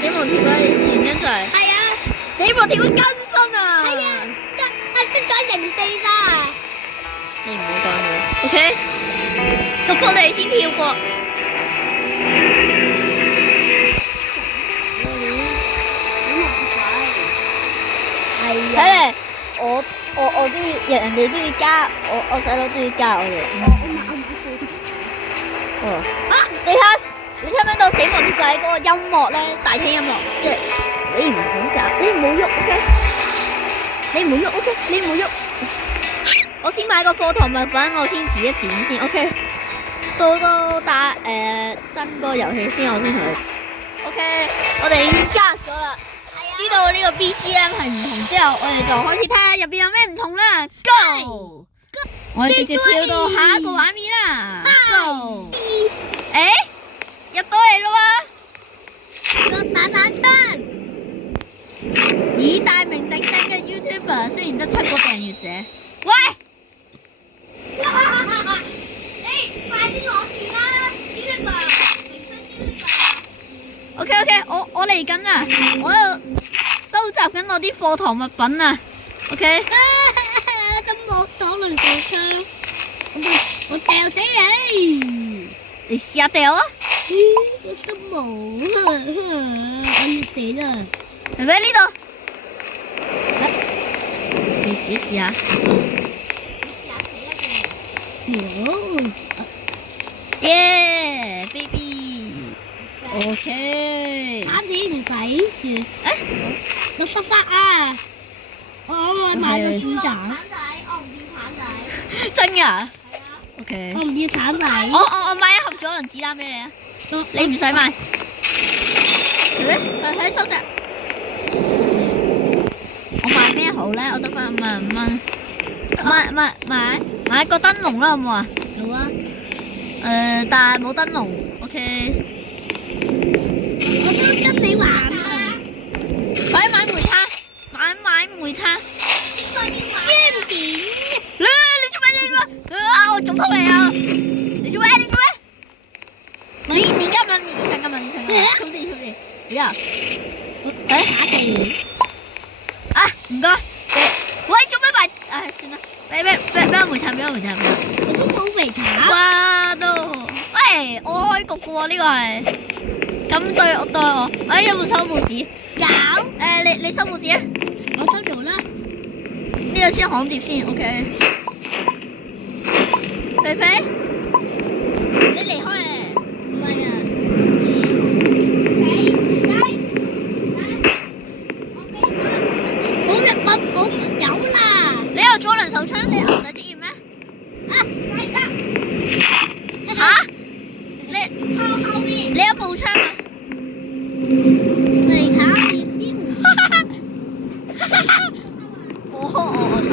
死亡鐵軌原因就係係啊，死亡鐵軌更新啊！係啊，更新咗營地啦。你唔好講嘢 ，OK？咁我哋先跳過。睇嚟我都要人哋都要加，我細佬都要加我哋。哦，你聽唔聽到死亡鐵軌嗰個音樂咧？大廳音樂，即係你唔好夾，你唔好喐 ，OK？你唔好喐 ，OK？你唔好喐。我先買個課堂物品，我先剪一剪先 ，OK？到打真個遊戲先，我先同你 ，OK？我哋已經加咗啦。知道呢個 BGM 係唔同之後，我哋就開始睇下入邊有咩唔同啦。Go！ 我哋直接跳到下一個畫面啦。Go！ 誒，入到嚟咯喎！個散彈槍。咦，大名鼎鼎嘅 YouTuber 雖然得7個訂閱者，喂！你快啲攞錢啦 ！YouTuber， 明星 YouTuber。OK， 我嚟緊啊！我喺度收集緊我啲課堂物品啊。OK。我冇手輪手槍，我掉死你！你試下掉啊！我心冇，我要死啦！係咪呢度？你自己試下。耶 ，baby。OK。橙子唔使算。60發啊！我買個豬仔。我唔要橙仔。真㗎？係啊。OK。我唔要橙仔。我買一盒左輪子彈俾你啊！你唔使買。係咩？快啲收隻。我買咩好咧？我得翻55蚊。買個燈籠啦，好唔好啊？好啊。但係冇燈籠。OK。我都跟你玩啊！快啲買煤炭，買煤炭。先點？你做咩？我總統嚟啊！你做咩？你幹嘛？你想幹嘛？兄弟，呀！打地啊！唔該。喂，做咩買？唉，算啦。俾我煤炭。我都冇煤炭。哇都，喂，我開局嘅喎，呢個係。咁對我，有冇收報紙？有。你收報紙啊？我收咗啦。呢度先焊接先 ，OK。肥肥，你離開啊？唔係啊。我有啦。你有左輪手槍，你牛仔職業咩？嚇？後面。你有步槍啊？嚟睇下先。我錯。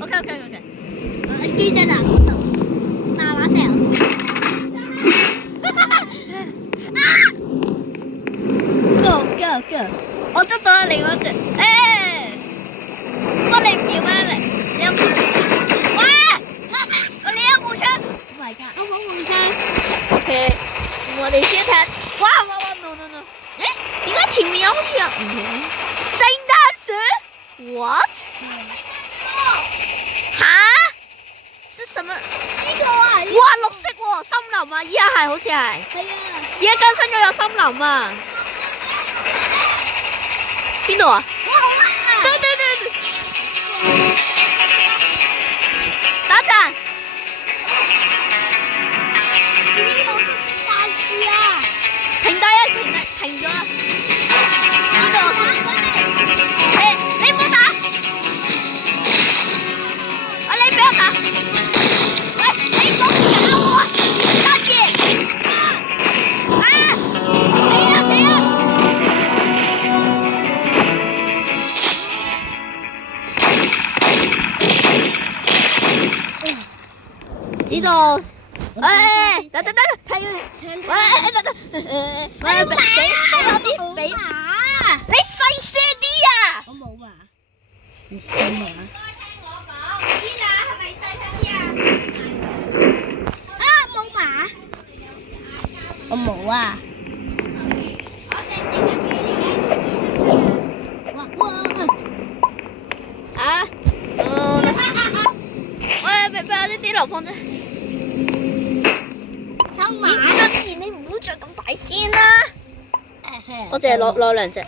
OK。我知咗啦，嗰度大把石。Go！ 我執到另外一隻。乜你唔要咩？你有冇？喂！你有步槍 ？Oh my god！ 我冇步槍。OK， 我哋先睇。哇 ！No！ 點解前面好似有聖誕樹 ？What？ 嚇？這什麼？呢個啊！哇！綠色喎，森林啊！依家係好似係。係啊。依家更新咗有森林啊！邊度啊？我好啊！對。打陣。前面有個聖誕樹啊！停咗啦。呢度。你唔好打。你俾我打。喂，你唔好搞我啊！得嘅。死啦！知道。等，停。喂，俾你細聲啲啊！我冇啊。你細聲啊！係咪細聲啲啊？冇馬。我冇。放啫？偷你馬。你唔好着咁大先啦。我淨係攞兩隻，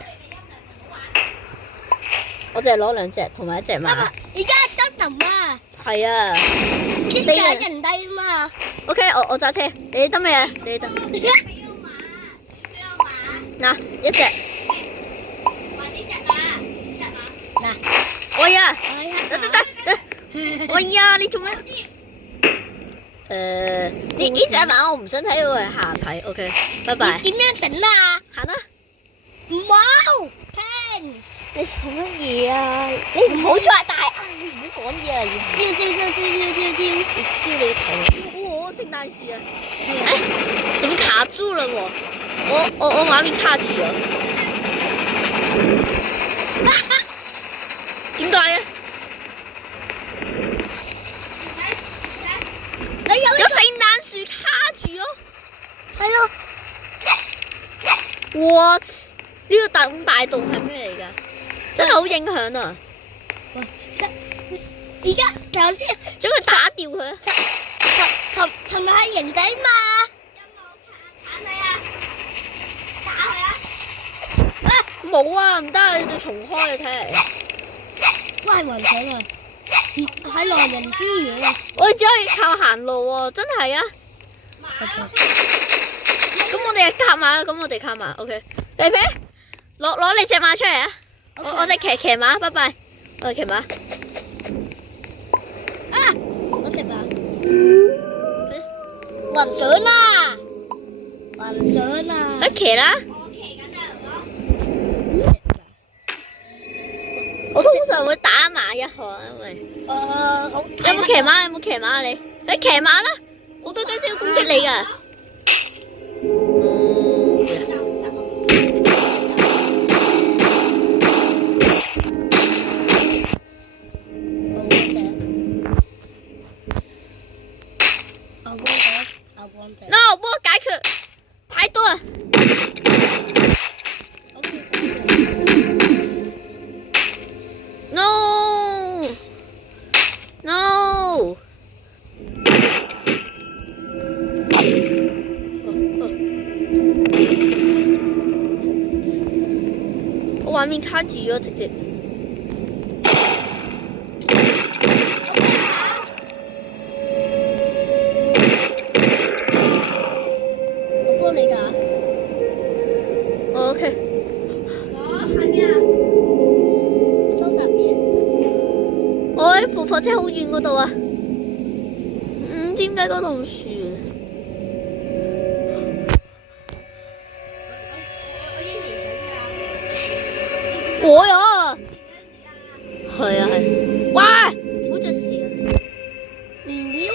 我淨係攞兩隻同埋一隻馬。而家森林啊，係啊。傾偈人低嘛。OK，我揸車，你得未啊？你得。嗱，一隻。嗱，喂呀，得。喂呀，你做咩？呢隻馬我唔想睇，我係下睇。OK， 拜拜。點樣整啊？行啦。唔好聽。你做乜嘢啊？你唔好再大啊！你唔好講嘢啊！要燒。你燒你個頭！哇，聖誕樹啊！哎，怎麼卡住了我？我畫面卡住咗。點解嘅？有聖誕樹卡住咗。係咯。What？呢個咁大洞係咩嚟㗎？真係好影響啊！喂，而家頭先將佢打掉佢啊！尋日係營地嘛？有冇鏟你啊？打佢啊！冇啊，唔得啊！你要重開啊，睇嚟。喂，雲上啊！喺狼人之餘啊！我哋只可以靠行路喎，真係啊！咁我哋係靠馬，咁我哋靠馬 ，OK。肥肥，攞你隻馬出嚟啊！我哋騎馬，拜拜。我哋騎馬。啊！我食馬。雲上啊！雲上啊！你騎啦！我騎緊啊！我通常會打馬一下，因為好。你有冇騎馬？有冇騎馬啊？你騎馬啦！好多僵屍要攻擊你㗎。No， 幫我解決，太多啊！No！ 我畫面卡住咗，直接。我幫你打。OK。係咩啊？收集嘢。我喺扶火車好遠嗰度啊，唔知點解嗰棟樹。我呀，係啊係，喂，唔好着事啊！原料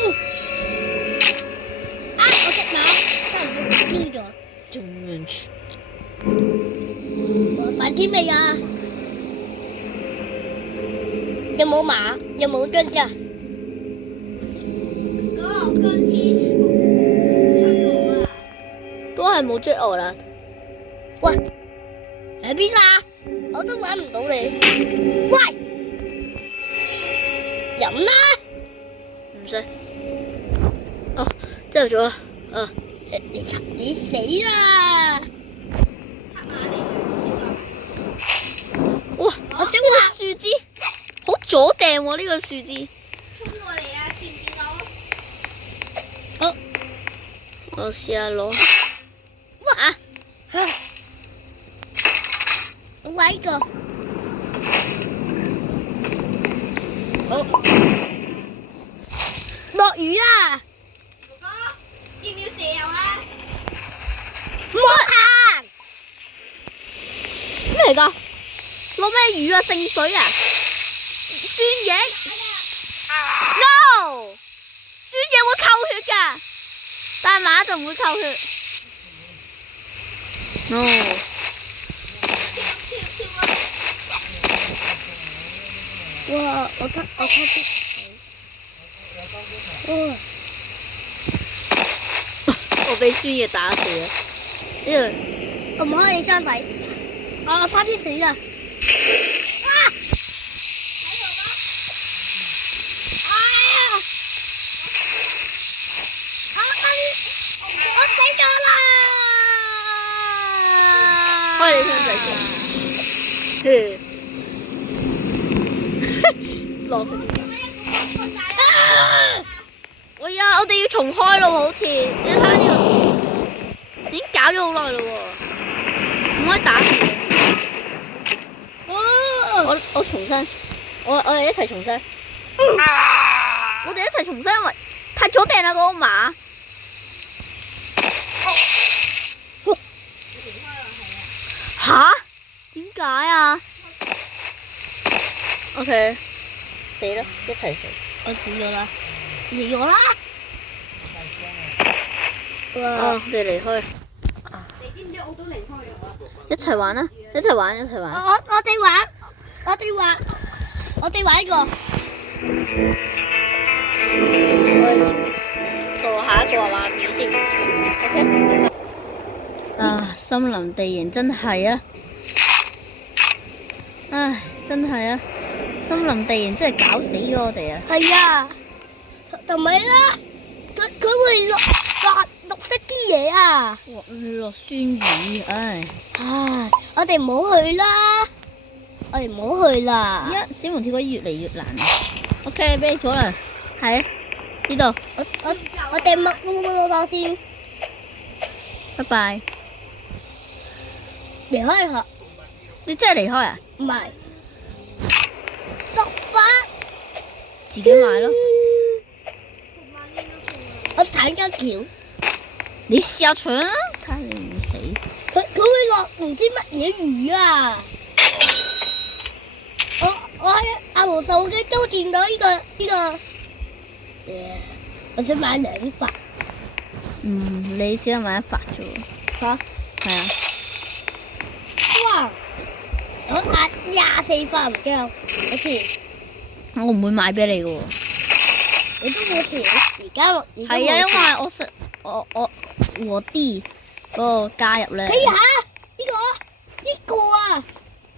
啊！我隻馬差唔多燒咗。仲唔住？買啲未啊？有冇馬？有冇僵屍啊？嗰僵屍全部追我啊！都係冇追我啦。喂，喺邊啊？我都揾唔到你。喂，飲啦！唔使。哦，之後咗啦。你死啦！哇！我呢個樹枝好左掟喎，呢個樹枝。衝過嚟啦！見唔見到？好，我試下攞。哇！我揾一個。好。落雨啦！哥哥，要唔要蛇油啊？唔好行！咩嚟㗎？攞咩魚啊？聖水啊？酸液 ？No！ 酸液會扣血㗎，但係馬就唔會扣血。No！ 哇！我差啲。我被酸液打死了。我唔可以生仔。我差啲死啦！啊！睇到嗎？啊！咗啦！開你槍仔先，落佢。喂呀，我哋要重開咯，好似你睇下呢個，已經搞咗好耐咯喎，唔可以打佢。我重新，我哋一齊重新，我哋一齊重新，因為太左掟啦嗰個馬。吓？點解啊 ？OK， 死啦，一齊死。我死咗啦！死咗啦！我哋離開。你知唔知我都離開咗？一齊玩啦！一齊玩，一齊玩。我哋玩呢個。我哋先到下一個畫面先。OK。啊，森林地形真係啊！唉，真係啊！森林地形真係搞死咗我哋啊！係啊，同埋咧，佢會落綠色啲嘢啊！哇，落酸雨，唉！唉，我哋唔好去啦，我哋唔好去啦。而家小門跳鬼越嚟越難啊！OK， 俾你咗啦，係呢度，我哋摸先，拜拜。離開學，你真係離開啊？唔係落法，自己買咯。我鏟緊橋，你試下搶啊，睇下你會唔會死。佢會落唔知乜嘢魚啊！我喺阿和手機都見到呢個，我想買2發。你只係買1發啫喎。嚇？係啊。哇！我壓24發唔夠，好似我唔會買俾你嘅喎。你都冇錢，而家係啊，因為我啲嗰個加入咧。睇下呢個啊，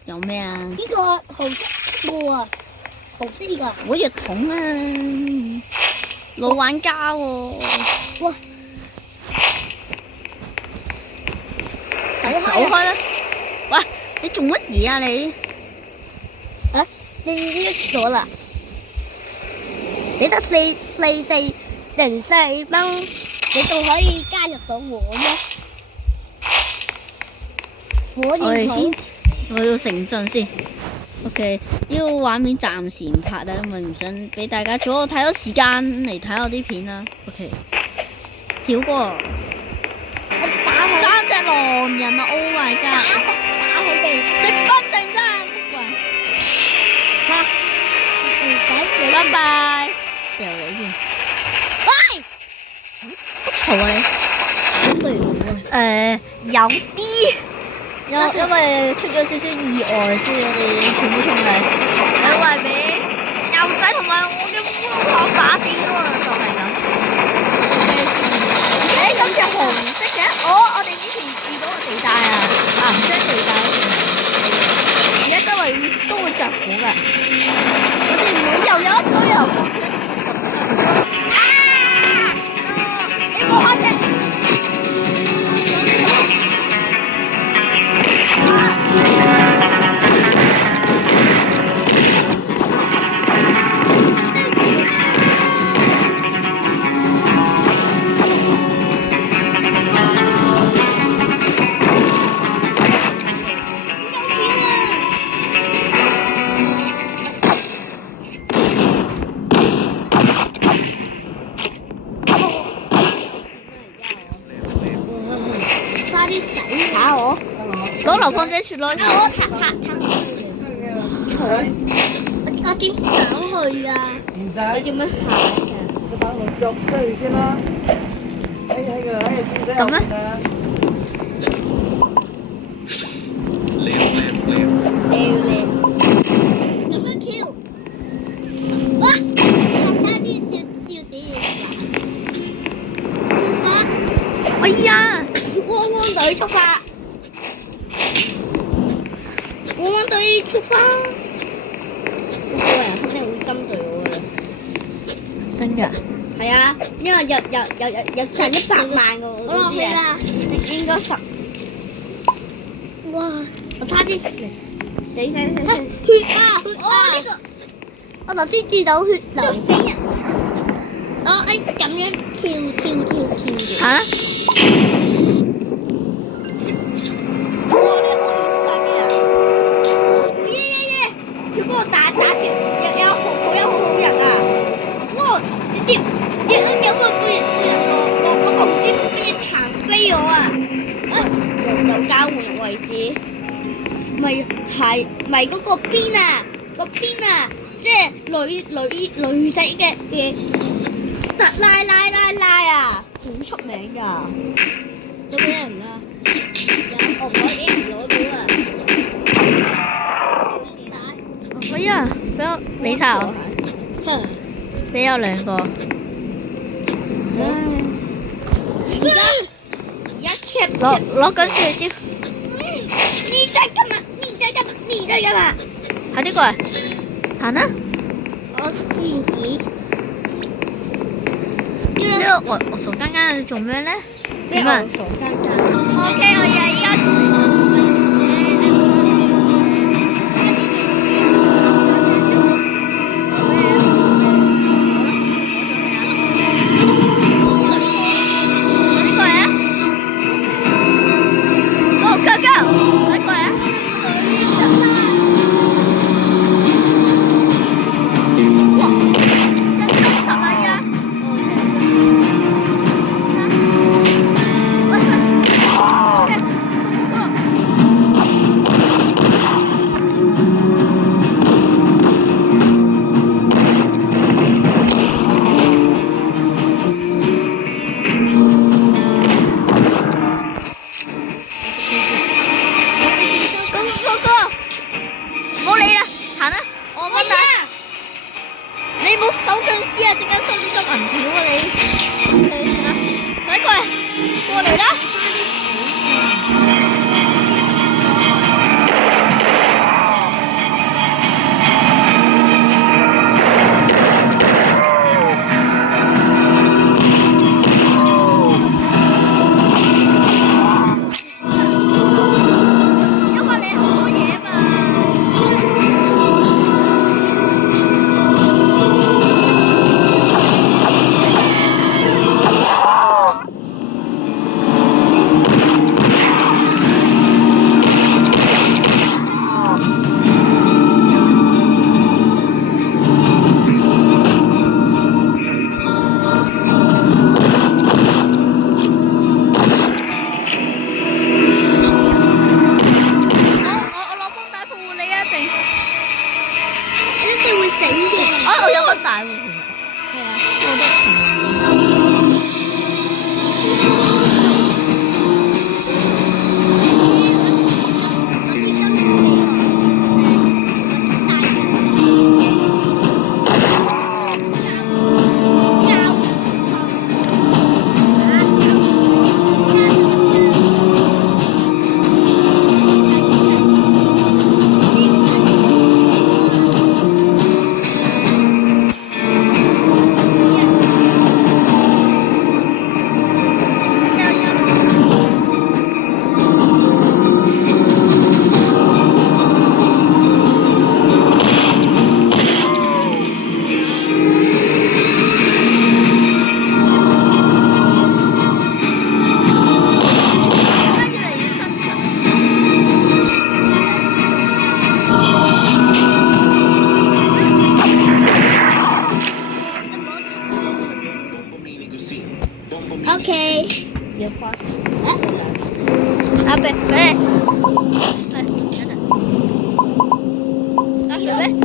有咩啊？呢個紅色個啊，紅色呢個。火藥桶啊，老玩家喎。哇！走開啦！喂，你做乜嘢啊你？啊，你咗啦？你得4404蚊，你仲可以加入到我咩？火焰筒。我要成陣先。OK， 呢個畫面暫時唔拍啦，因為唔想俾大家阻我太多時間嚟睇我啲片啦。OK， 跳過。我打佢。3隻狼人啊 ！Oh my god！ 打佢哋。直奔成真。嚇！唔使你。拜拜。掉你先。喂！好嘈啊你！有啲，因為出咗少少意外，所以我哋全部衝嚟，因為俾牛仔同埋我嘅烏龍打死咗啊！就係咁。今次係紅色嘅，我哋之前遇到個地帶啊，岩漿地帶好似，而家周圍都會着火㗎，我哋唔會又有一堆人望住。你冇開車。講流放者說來說，我點想去啊？唔使，你做乜行你等我着衰先啦。喺個天仔後邊啊！咁樣跳，哇！差啲笑死你啦！哎呀，汪汪隊出發！汪汪隊出發！嗰個人肯定會針對我㗎啦。真㗎？係啊，因為有成100萬個我落去嗰啲啊，啦！應該10。哇！我差啲死。死！血啊！血啊！我頭先見到血流。死人！我咁樣跳嘅。嚇？哇！你學要打機啊？耶！佢幫我打條，有好人啊！哇！直接有個人攞個唔知乜嘢彈飛我啊！又交換位置，咪嗰個邊啊，即係女仔嘅特拉啊，好出名㗎，都俾人啦，我唔可以俾人攞到啊！可以啊，俾我你晒我，俾我2個。而家 cap 攞緊少少。你在幹嘛？快啲過嚟，行啦！我現時呢個我傻更更做咩咧？點啊傻更更。 ？OK， 我而家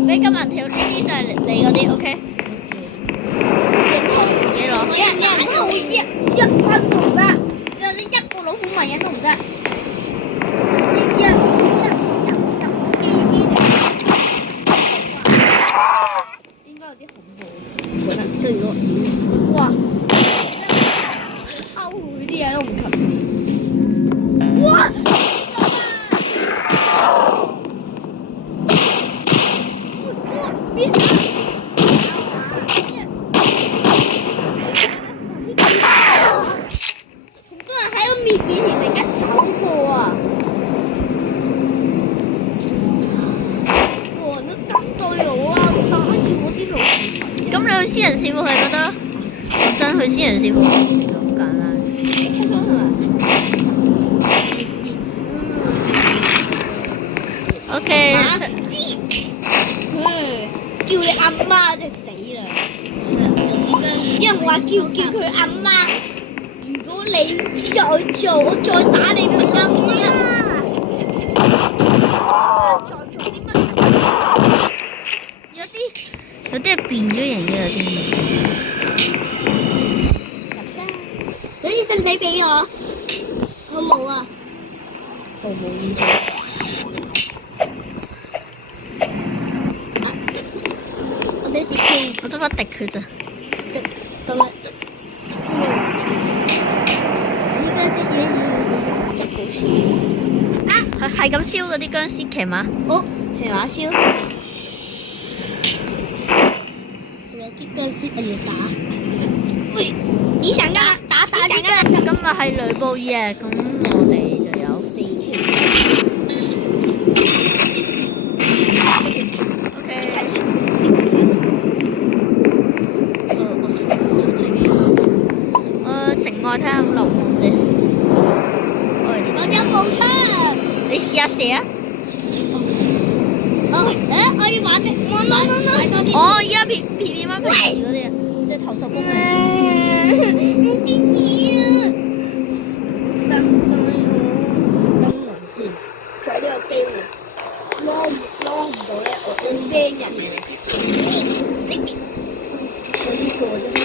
俾金銀條呢啲就係你嗰啲 ，OK？自己攞，一蚊都唔得，你1個老虎文人都唔得。應該有啲恐怖，可能出咗。哇！偷佢啲嘢都唔及時。哇！私人師傅係覺得，講真去私人師傅其實好簡單。OK，叫你阿媽就死啦！因為我話叫佢阿媽，如果你再做，我再打你個阿媽。有啲係變咗形嘅，有啲。嗰啲使唔使俾我？我冇啊。毫無意思。我俾次傾。我得翻滴血咋。咁啊。你依家先已經要食好係咁燒嗰啲僵屍騎馬。好，騎馬燒。仲有啲僵屍我要打。喂，以前打晒啲僵屍。今日係雷暴日，咁我哋就有地奇。OK。城外睇下有冇流放啫。我有步槍。你試下射啊！我要玩啲，買多啲。哦，依家片翻平時嗰啲啊，即係投訴功能。冇建議啊！真對我燈籠先，佢呢個機會攞唔到咧，我會孭人嚟。我呢個啫，你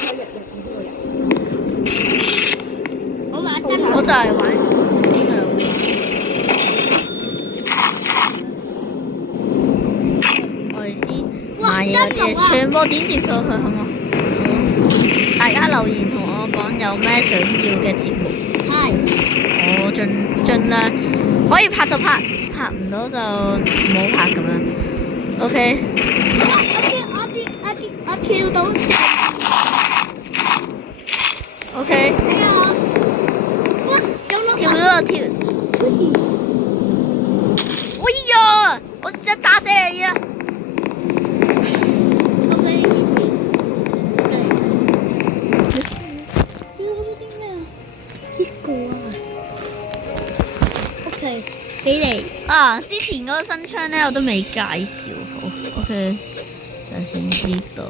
睇日幾多人？我玩燈籠。我就係玩。買嘢嗰啲全部剪接咗佢，好唔好？大家留言同我講有咩想要嘅節目，我盡量可以拍就拍，拍唔到就唔好拍咁樣。OK。我跳到。OK。睇下我。哇！有碌。跳咗就跳。哎呀！我即刻炸死你啊！俾你啊！之前嗰個新槍咧，我都未介紹好。OK，等下先呢度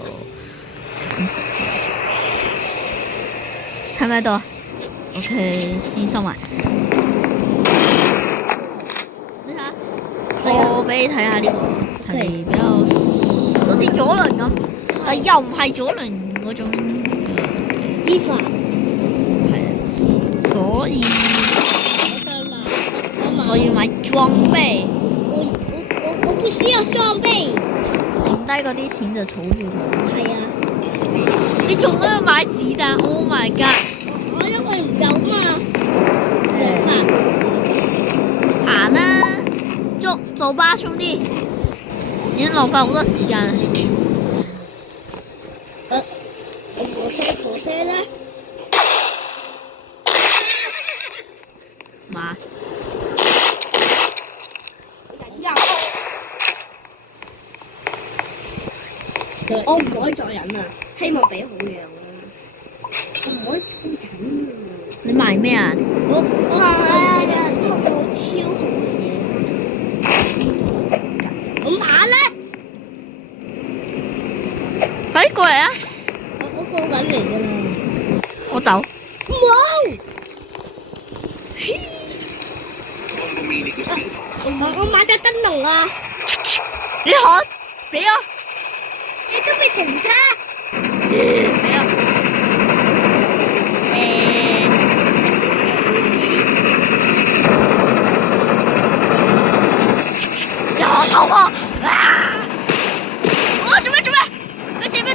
睇唔睇到 ？OK，先收埋。你睇下，我俾你睇下呢個係比較好似左輪咁，又唔係左輪嗰種。衣服係啊，所以。我要買裝備，我不需要裝備，剩低嗰啲錢就儲住佢。係啊，你仲都要買子彈 ？Oh my god！我因為唔夠嘛，行啦，走吧兄弟，已經浪費好多時間啦。火車咧，馬。我唔可以再忍啦，希望俾好樣啦。我唔可以再忍。你賣咩啊？我超好嘅嘢。我馬咧，快啲過嚟啊！我過緊嚟㗎啦。我走。哇！我買隻燈籠啊！你好，俾我。你都未停車？俾我。有頭啊！我做咩？咩事？做咩？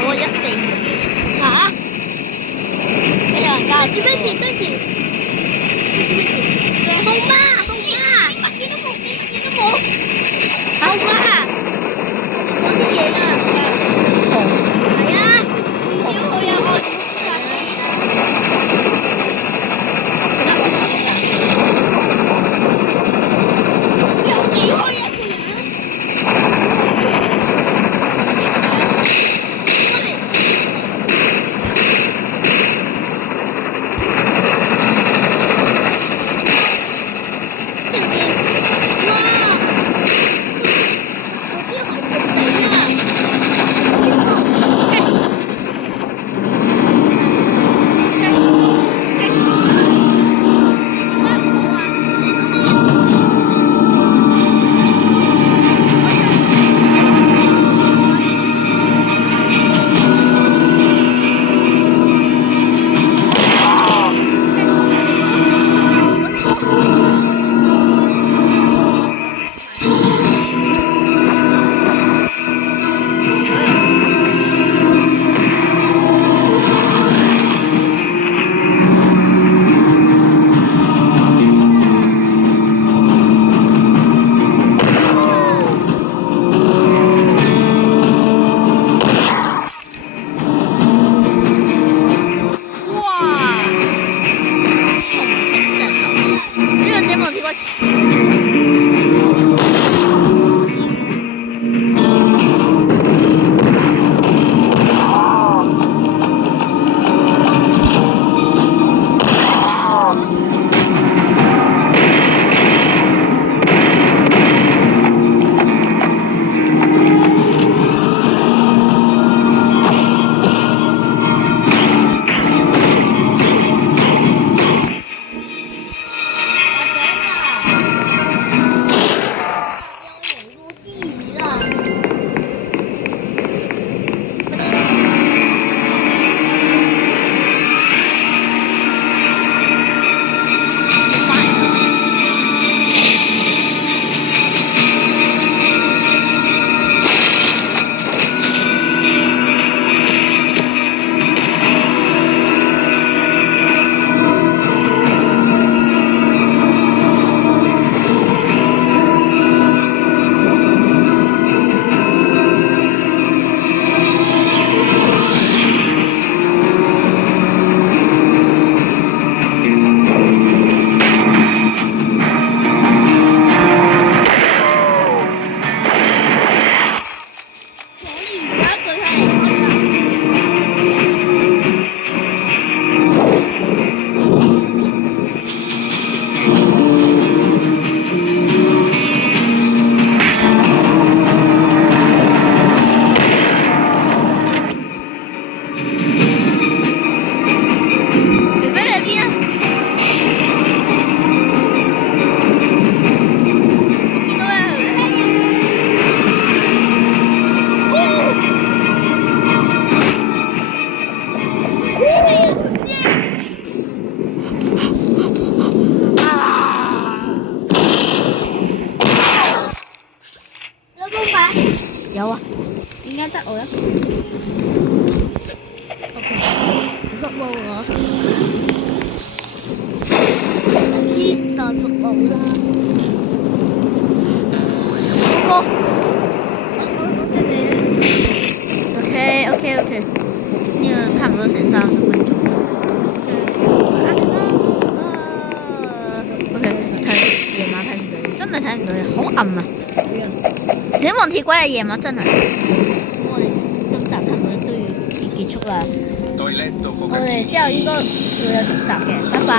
我14嚇！有人教知咩事？好媽，乜嘢都冇。watch。有啊，點解得我一個？OK，服務我，天上服務啦。OK，呢個差唔多成30分鐘。OK， 夜晚睇唔到，真係睇唔到，好暗啊！死亡鐵軌係夜晚真係。我哋今集差唔多都要結束啦。我哋之後應該會有續集嘅，拜拜。